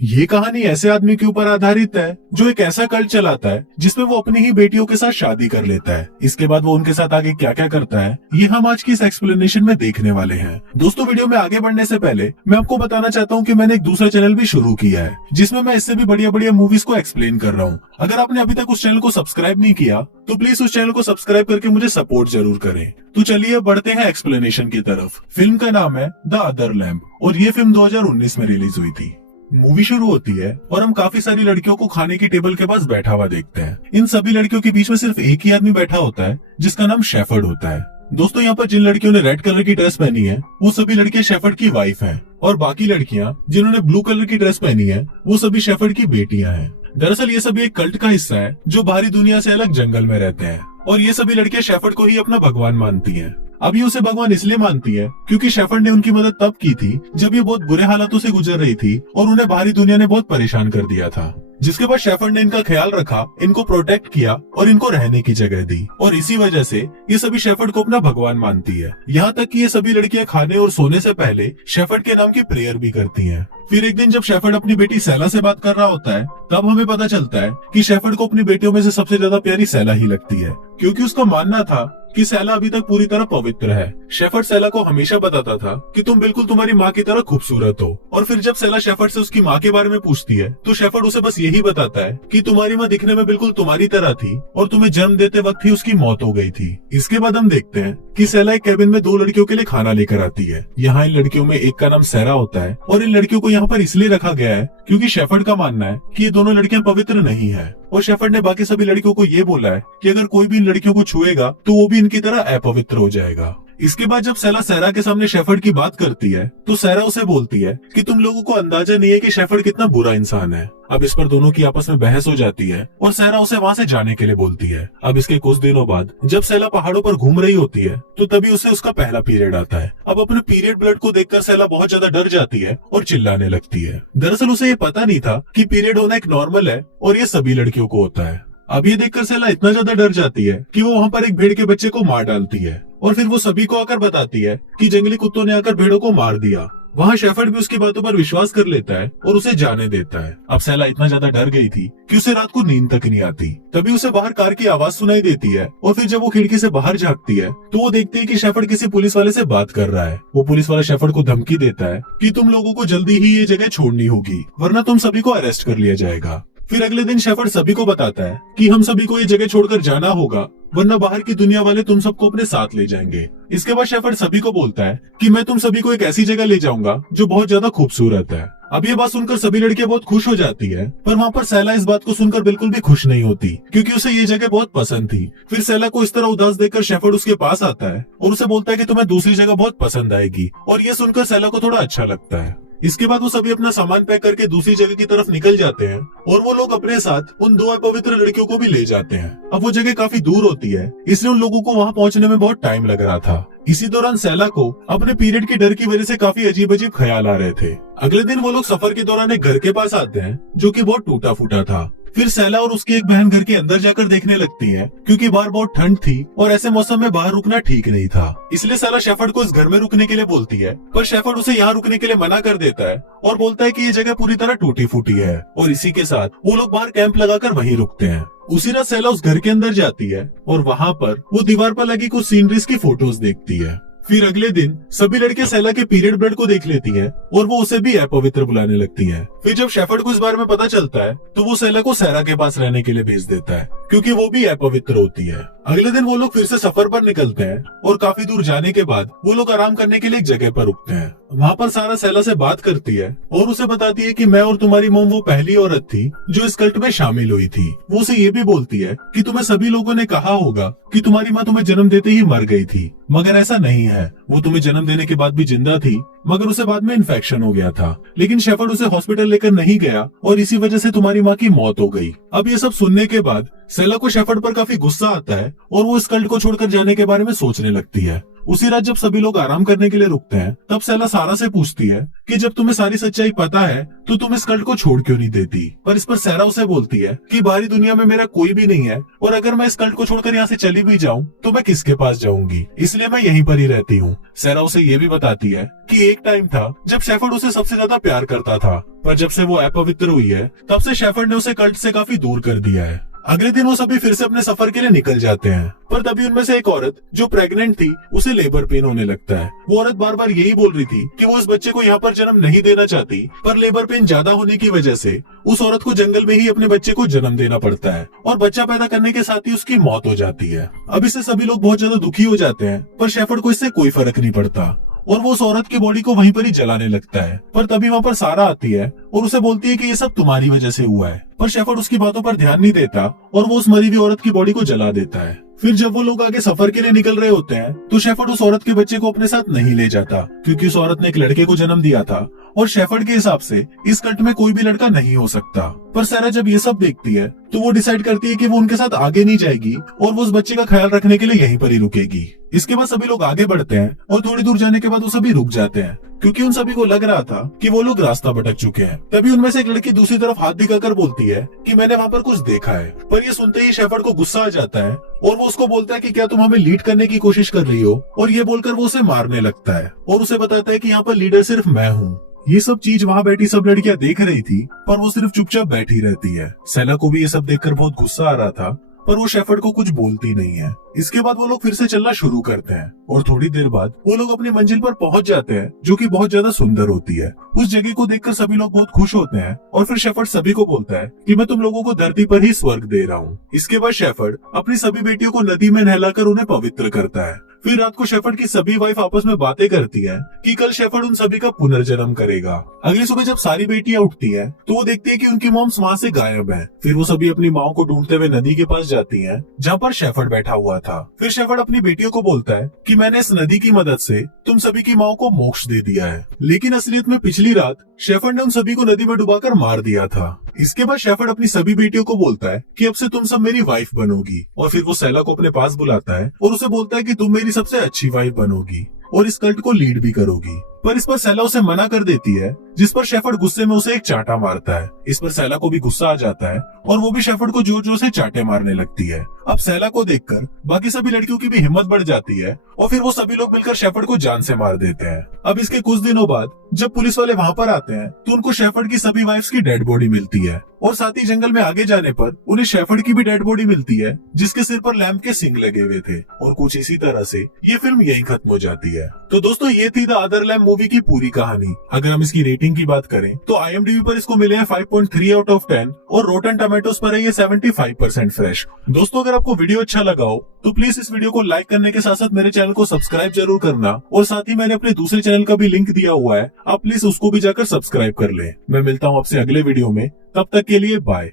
ये कहानी ऐसे आदमी के ऊपर आधारित है जो एक ऐसा कल्ट चलाता है जिसमें वो अपनी ही बेटियों के साथ शादी कर लेता है। इसके बाद वो उनके साथ आगे क्या क्या करता है ये हम आज की इस एक्सप्लेनेशन में देखने वाले हैं। दोस्तों, वीडियो में आगे बढ़ने से पहले मैं आपको बताना चाहता हूँ कि मैंने एक दूसरा चैनल भी शुरू किया है जिसमें मैं इससे भी बढ़िया बढ़िया मूवीज को एक्सप्लेन कर रहा हूँ। अगर आपने अभी तक उस चैनल को सब्सक्राइब नहीं किया तो प्लीज उस चैनल को सब्सक्राइब करके मुझे सपोर्ट जरूर करें। तो चलिए बढ़ते हैं एक्सप्लेनेशन की तरफ। फिल्म का नाम है द अदर लैम्प और ये फिल्म 2019 में रिलीज हुई थी। मूवी शुरू होती है और हम काफी सारी लड़कियों को खाने की टेबल के पास बैठा हुआ देखते हैं। इन सभी लड़कियों के बीच में सिर्फ एक ही आदमी बैठा होता है जिसका नाम शेफर्ड होता है। दोस्तों, यहाँ पर जिन लड़कियों ने रेड कलर की ड्रेस पहनी है वो सभी लड़कियां शेफर्ड की वाइफ हैं और बाकी लड़कियां जिन्होंने ब्लू कलर की ड्रेस पहनी है वो सभी शेफर्ड की बेटियां हैं। दरअसल ये सभी एक कल्ट का हिस्सा है जो बाहरी दुनिया से अलग जंगल में रहते हैं और ये सभी लड़कियां शेफर्ड को ही अपना भगवान मानती हैं। अब ये उसे भगवान इसलिए मानती है क्योंकि शेफर्ड ने उनकी मदद तब की थी जब ये बहुत बुरे हालातों से गुजर रही थी और उन्हें बाहरी दुनिया ने बहुत परेशान कर दिया था। जिसके बाद शेफर्ड ने इनका ख्याल रखा, इनको प्रोटेक्ट किया और इनको रहने की जगह दी और इसी वजह से ये सभी शेफर्ड को अपना भगवान मानती है। यहाँ तक कि ये सभी लड़कियां खाने और सोने से पहले शेफर्ड के नाम की प्रेयर भी करती हैं। फिर एक दिन जब शेफर्ड अपनी बेटी सेला से बात कर रहा होता है तब हमें पता चलता है कि शेफर्ड को अपनी बेटियों में से सबसे ज्यादा प्यारी सेला ही लगती है क्योंकि उसका मानना था कि सेला अभी तक पूरी तरह पवित्र है। शेफर्ड सेला को हमेशा बताता था कि तुम बिल्कुल तुम्हारी माँ की तरह खूबसूरत हो और फिर जब सेला शेफर्ड से उसकी माँ के बारे में पूछती है तो शेफर्ड उसे बस यही बताता है कि तुम्हारी माँ दिखने में बिल्कुल तुम्हारी तरह थी और तुम्हें जन्म देते वक्त ही उसकी मौत हो गई थी। इसके बाद हम देखते हैं कि सेला एक कैबिन में 2 लड़कियों के लिए खाना लेकर आती है। यहाँ इन लड़कियों में एक का नाम सैरा होता है और इन लड़कियों को यहाँ पर इसलिए रखा गया है क्योंकि शेफर्ड का मानना है कि ये दोनों लड़कियां पवित्र नहीं है और शेफर्ड ने बाकी सभी लड़कियों को ये बोला है कि अगर कोई भी इन लड़कियों को छुएगा तो वो भी इनकी तरह अपवित्र हो जाएगा। इसके बाद जब सेला सैरा के सामने शेफर्ड की बात करती है तो सैरा उसे बोलती है कि तुम लोगों को अंदाजा नहीं है कि शेफर्ड कितना बुरा इंसान है। अब इस पर दोनों की आपस में बहस हो जाती है और सैरा उसे वहाँ से जाने के लिए बोलती है। अब इसके कुछ दिनों बाद जब सेला पहाड़ों पर घूम रही होती है तो तभी उसे उसका पहला पीरियड आता है। अब अपने पीरियड ब्लड को देखकर सेला बहुत ज्यादा डर जाती है और चिल्लाने लगती है। दरअसल उसे ये पता नहीं था कि पीरियड होना एक नॉर्मल है और ये सभी लड़कियों को होता है। अब ये देखकर सेला इतना ज्यादा डर जाती है कि वो वहाँ पर एक भेड़ के बच्चे को मार डालती है और फिर वो सभी को आकर बताती है कि जंगली कुत्तों ने आकर भेड़ों को मार दिया। वहाँ शेफर्ड भी उसकी बातों पर विश्वास कर लेता है और उसे जाने देता है। अब सेला इतना ज्यादा डर गई थी कि उसे रात को नींद तक नहीं आती। तभी उसे बाहर कार की आवाज सुनाई देती है और फिर जब वो खिड़की से बाहर झांकती है तो वो देखती है कि शेफर्ड किसी पुलिस वाले से बात कर रहा है। वो पुलिस वाला शेफर्ड को धमकी देता है कि तुम लोगों को जल्दी ही ये जगह छोड़नी होगी वरना तुम सभी को अरेस्ट कर लिया जाएगा। फिर अगले दिन शेफर्ड सभी को बताता है कि हम सभी को ये जगह छोड़कर जाना होगा वरना बाहर की दुनिया वाले तुम सबको अपने साथ ले जाएंगे। इसके बाद शेफर्ड सभी को बोलता है कि मैं तुम सभी को एक ऐसी जगह ले जाऊंगा जो बहुत ज्यादा खूबसूरत है। अब ये बात सुनकर सभी लड़कियां बहुत खुश हो जाती है पर वहाँ पर सेला इस बात को सुनकर बिल्कुल भी खुश नहीं होती क्योंकि उसे ये जगह बहुत पसंद थी। फिर सेला को इस तरह उदास देखकर शेफर्ड उसके पास आता है और उसे बोलता है कि तुम्हें दूसरी जगह बहुत पसंद आएगी और ये सुनकर सेला को थोड़ा अच्छा लगता है। इसके बाद वो सभी अपना सामान पैक करके दूसरी जगह की तरफ निकल जाते हैं और वो लोग अपने साथ उन 2 अपवित्र लड़कियों को भी ले जाते हैं। अब वो जगह काफी दूर होती है इसलिए उन लोगों को वहाँ पहुँचने में बहुत टाइम लग रहा था। इसी दौरान सेला को अपने पीरियड के डर की वजह से काफी अजीब अजीब ख्याल आ रहे थे। अगले दिन वो लोग सफर के दौरान एक घर के पास आते हैं जो कि बहुत टूटा फूटा था। फिर सेला और उसकी एक बहन घर के अंदर जाकर देखने लगती है क्योंकि बाहर बहुत ठंड थी और ऐसे मौसम में बाहर रुकना ठीक नहीं था। इसलिए सेला शेफर्ड को इस घर में रुकने के लिए बोलती है पर शेफर्ड उसे यहाँ रुकने के लिए मना कर देता है और बोलता है कि ये जगह पूरी तरह टूटी फूटी है और इसी के साथ वो लोग बाहर कैंप लगाकर वहीं रुकते हैं। उसी रात सेला उस घर के अंदर जाती है और वहाँ पर वो दीवार पर लगी कुछ सीनरीज की फोटोज देखती है। फिर अगले दिन सभी लड़के सेला के पीरियड ब्लड को देख लेती हैं और वो उसे भी अपवित्र बुलाने लगती हैं। फिर जब शेफर्ड को इस बारे में पता चलता है तो वो सेला को सैरा के पास रहने के लिए भेज देता है क्योंकि वो भी अपवित्र होती है। अगले दिन वो लोग फिर से सफर पर निकलते हैं और काफी दूर जाने के बाद वो लोग आराम करने के लिए एक जगह पर रुकते हैं। वहाँ पर सारा सेला से बात करती है और उसे बताती है कि मैं और तुम्हारी मोम वो पहली औरत थी जो इस कल्ट में शामिल हुई थी। वो उसे ये भी बोलती है कि तुम्हें सभी लोगों ने कहा होगा कि तुम्हारी माँ तुम्हें जन्म देते ही मर गई थी, मगर ऐसा नहीं है। वो तुम्हें जन्म देने के बाद भी जिंदा थी मगर उसे बाद में इन्फेक्शन हो गया था, लेकिन शेफर्ड उसे हॉस्पिटल लेकर नहीं गया और इसी वजह से तुम्हारी माँ की मौत हो गई। अब ये सब सुनने के बाद सेला को शेफर्ड पर काफी गुस्सा आता है और वो इस कल्ट को छोड़कर जाने के बारे में सोचने लगती है। उसी रात जब सभी लोग आराम करने के लिए रुकते हैं, तब सेला सारा से पूछती है कि जब तुम्हें सारी सच्चाई पता है तो तुम इस कल्ट को छोड़ क्यों नहीं देती। पर इस पर सारा उसे बोलती है कि बाहरी दुनिया में मेरा कोई भी नहीं है और अगर मैं इस कल्ट को छोड़कर यहाँ से चली भी जाऊँ तो मैं किसके पास जाऊंगी, इसलिए मैं यहीं पर ही रहती हूँ। सारा उसे ये भी बताती है कि एक टाइम था जब शेफर्ड उसे सबसे ज्यादा प्यार करता था, पर जब से वो अपवित्र हुई है तब से शेफर्ड ने उसे कल्ट से काफी दूर कर दिया है। अगले दिन वो सभी फिर से अपने सफर के लिए निकल जाते हैं, पर तभी उनमें से एक औरत जो प्रेग्नेंट थी उसे लेबर पेन होने लगता है। वो औरत बार बार यही बोल रही थी कि वो इस बच्चे को यहाँ पर जन्म नहीं देना चाहती, पर लेबर पेन ज्यादा होने की वजह से उस औरत को जंगल में ही अपने बच्चे को जन्म देना पड़ता है और बच्चा पैदा करने के साथ ही उसकी मौत हो जाती है। अब इससे सभी लोग बहुत ज्यादा दुखी हो जाते हैं, पर शेफर्ड को इससे कोई फर्क नहीं पड़ता और वो उस औरत की बॉडी को वहीं पर ही जलाने लगता है। पर तभी वहाँ पर सारा आती है और उसे बोलती है कि ये सब तुम्हारी वजह से हुआ है, पर शेफर्ड उसकी बातों पर ध्यान नहीं देता और वो उस मरी हुई औरत की बॉडी को जला देता है। फिर जब वो लोग आगे सफर के लिए निकल रहे होते हैं तो शेफर्ड उस औरत के बच्चे को अपने साथ नहीं ले जाता, क्योंकि उस औरत ने एक लड़के को जन्म दिया था और शेफर्ड के हिसाब से इस कल्ट में कोई भी लड़का नहीं हो सकता। पर सारा जब ये सब देखती है तो वो डिसाइड करती है कि वो उनके साथ आगे नहीं जाएगी और वो उस बच्चे का ख्याल रखने के लिए यहीं पर ही रुकेगी। इसके बाद सभी लोग आगे बढ़ते हैं और थोड़ी दूर जाने के बाद वो सभी रुक जाते हैं, क्योंकि उन सभी को लग रहा था कि वो लोग रास्ता भटक चुके हैं। तभी उनमें से एक लड़की दूसरी तरफ हाथ दिखाकर बोलती है कि मैंने वहाँ पर कुछ देखा है। पर ये सुनते ही शेफर्ड को गुस्सा आ जाता है और वो उसको बोलता है कि क्या तुम हमें लीड करने की कोशिश कर रही हो, और ये बोलकर वो उसे मारने लगता है और उसे बताता है कि यहाँ पर लीडर सिर्फ मैं हूँ। ये सब चीज वहाँ बैठी सब लड़कियां देख रही थी, पर वो सिर्फ चुपचाप बैठी रहती है। सेला को भी ये सब देखकर बहुत गुस्सा आ रहा था, पर वो शेफर्ड को कुछ बोलती नहीं है। इसके बाद वो लोग फिर से चलना शुरू करते हैं और थोड़ी देर बाद वो लोग अपनी मंजिल पर पहुंच जाते हैं, जो कि बहुत ज्यादा सुंदर होती है। उस जगह को देखकर सभी लोग बहुत खुश होते हैं और फिर शेफर्ड सभी को बोलता है कि मैं तुम लोगों को धरती पर ही स्वर्ग दे रहा हूँ। इसके बाद शेफर्ड अपनी सभी बेटियों को नदी में नहलाकर उन्हें पवित्र करता है। फिर रात को शेफर्ड की सभी वाइफ आपस में बातें करती है कि कल शेफर्ड उन सभी का पुनर्जन्म करेगा। अगली सुबह जब सारी बेटियां उठती हैं, तो वो देखती है कि उनकी मॉम्स वहाँ से गायब है। फिर वो सभी अपनी माँ को ढूंढते हुए नदी के पास जाती हैं, जहाँ पर शेफर्ड बैठा हुआ था। फिर शेफर्ड अपनी बेटियों को बोलता है कि मैंने इस नदी की मदद से तुम सभी की माँ को मोक्ष दे दिया है, लेकिन असलियत में पिछली रात शेफर्ड ने उन सभी को नदी में डुबाकर मार दिया था। इसके बाद शेफर्ड अपनी सभी बेटियों को बोलता है कि अब से तुम सब मेरी वाइफ बनोगी, और फिर वो सेला को अपने पास बुलाता है और उसे बोलता है कि तुम मेरी सबसे अच्छी वाइफ बनोगी और इस कल्ट को लीड भी करोगी। पर इस पर सेला उसे मना कर देती है, जिस पर शेफर्ड गुस्से में उसे एक चांटा मारता है। इस पर सेला को भी गुस्सा आ जाता है और वो भी शेफर्ड को जोर जोर से चांटे मारने लगती है। अब सेला को देखकर बाकी सभी लड़कियों की भी हिम्मत बढ़ जाती है और फिर वो सभी लोग मिलकर शेफर्ड को जान से मार देते हैं। अब इसके कुछ दिनों बाद जब पुलिस वाले वहाँ पर आते हैं तो उनको शेफर्ड की सभी वाइफ्स की डेड बॉडी मिलती है और साथ ही जंगल में आगे जाने पर उन्हें शेफर्ड की भी डेड बॉडी मिलती है, जिसके सिर पर लैम्प के सिंग लगे हुए थे। और कुछ इसी तरह से ये फिल्म यहीं खत्म हो जाती है। तो दोस्तों ये थी द अदर लैम्प मूवी की पूरी कहानी। अगर हम इसकी रेटिंग की बात करें तो IMDb पर इसको मिले हैं 5.3 आउट ऑफ 10 और रोटन टोमेटोज पर है ये 75% फ्रेश। दोस्तों अगर आपको वीडियो अच्छा लगा हो तो प्लीज इस वीडियो को लाइक करने के साथ साथ मेरे चैनल को सब्सक्राइब जरूर करना, और साथ ही मैंने अपने दूसरे चैनल का भी लिंक दिया हुआ है, आप प्लीज उसको भी जाकर सब्सक्राइब कर लें। मैं मिलता हूँ आपसे अगले वीडियो में, तब तक के लिए बाय।